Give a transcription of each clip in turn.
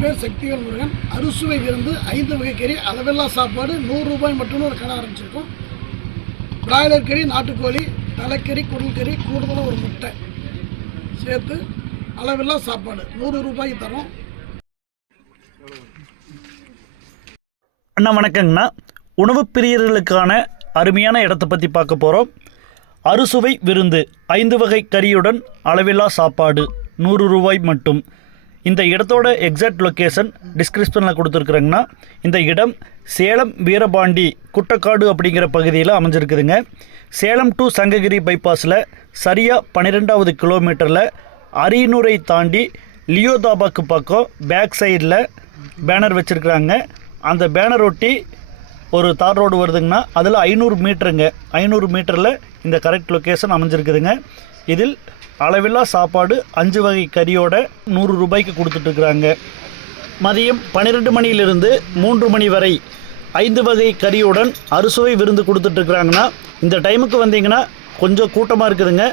பேர் சக்திவேல் முருகன். அறுசுவை விருந்து 5 வகை கறி, அளவில்லா சாப்பாடு, 100 ரூபாய் மட்டும்னு ஒரு கடை ஆரம்பிச்சிருக்கோம். பிராய்லர் கறி, நாட்டுக்கோழி, தலைக்கறி, குடல் கறி, கூடுதலாக ஒரு முட்டை சேர்த்து அளவில்லா சாப்பாடு 100 ரூபாய்க்கு தரோம். அண்ணா வணக்கங்கண்ணா. உணவு பிரியர்களுக்கான அருமையான இடத்தை பற்றி பார்க்க போகிறோம். அறுசுவை விருந்து 5 வகை கறியுடன் அளவில்லா சாப்பாடு 100 ரூபாய் மட்டும். இந்த இடத்தோட எக்ஸாக்ட் லொக்கேஷன் டிஸ்கிரிப்ஷனில் கொடுத்துருக்குறேங்கண்ணா. இந்த இடம் சேலம் வீரபாண்டி குட்டக்காடு அப்படிங்கிற பகுதியில் அமைஞ்சிருக்குதுங்க. சேலம் டு சங்ககிரி பைபாஸில் சரியாக 12வது கிலோமீட்டரில் அரியனூரை தாண்டி லியோ தாபாக்கு பக்கம் பேக் சைடில் பேனர் வச்சுருக்குறாங்க. அந்த பேனர் ஒட்டி ஒரு தார் ரோடு வருதுங்கண்ணா. அதில் 500 மீட்டருங்க. 500 மீட்டரில் இந்த கரெக்ட் லொக்கேஷன் அமைஞ்சிருக்குதுங்க. இதில் அளவில்லா சாப்பாடு 5 வகை கறியோட 100 ரூபாய்க்கு கொடுத்துட்ருக்குறாங்க. மதியம் 12 மணியிலிருந்து 3 மணி வரை 5 வகை கறியுடன் அறுசுவை விருந்து கொடுத்துட்ருக்குறாங்கன்னா, இந்த டைமுக்கு வந்தீங்கன்னா கொஞ்சம் கூட்டமாக இருக்குதுங்க.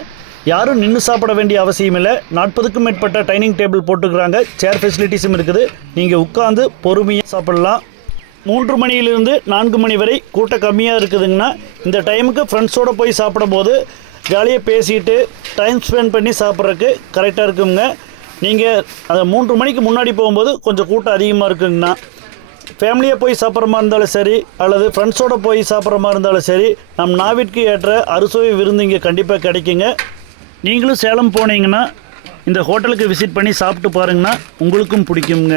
யாரும் நின்று சாப்பிட வேண்டிய அவசியம் இல்லை. 40க்கும் மேற்பட்ட டைனிங் டேபிள் போட்டுக்கிறாங்க. சேர் ஃபெசிலிட்டிஸும் இருக்குது. நீங்கள் உட்காந்து பொறுமையாக சாப்பிட்லாம். 3 மணியிலிருந்து 4 மணி வரை கூட்டம் கம்மியாக இருக்குதுங்கன்னா, இந்த டைமுக்கு ஃப்ரெண்ட்ஸோடு போய் சாப்பிடும் போது ஜாலியாக பேசிட்டு டைம் ஸ்பெண்ட் பண்ணி சாப்பிட்றதுக்கு கரெக்டாக இருக்குங்க. நீங்கள் அந்த 3 மணிக்கு முன்னாடி போகும்போது கொஞ்சம் கூட்டம் அதிகமாக இருக்குங்கண்ணா. ஃபேமிலியாக போய் சாப்பிட்ற மாதிரி இருந்தாலும் சரி, அல்லது ஃப்ரெண்ட்ஸோடு போய் சாப்பிட்ற மாதிரி இருந்தாலும் சரி, நம் நாவிற்கு ஏற்ற அறுசுவை விருந்து இங்கே கண்டிப்பாக கிடைக்குங்க. நீங்களும் சேலம் போனீங்கன்னா இந்த ஹோட்டலுக்கு விசிட் பண்ணி சாப்பிட்டு பாருங்கன்னா உங்களுக்கும் பிடிக்குங்க.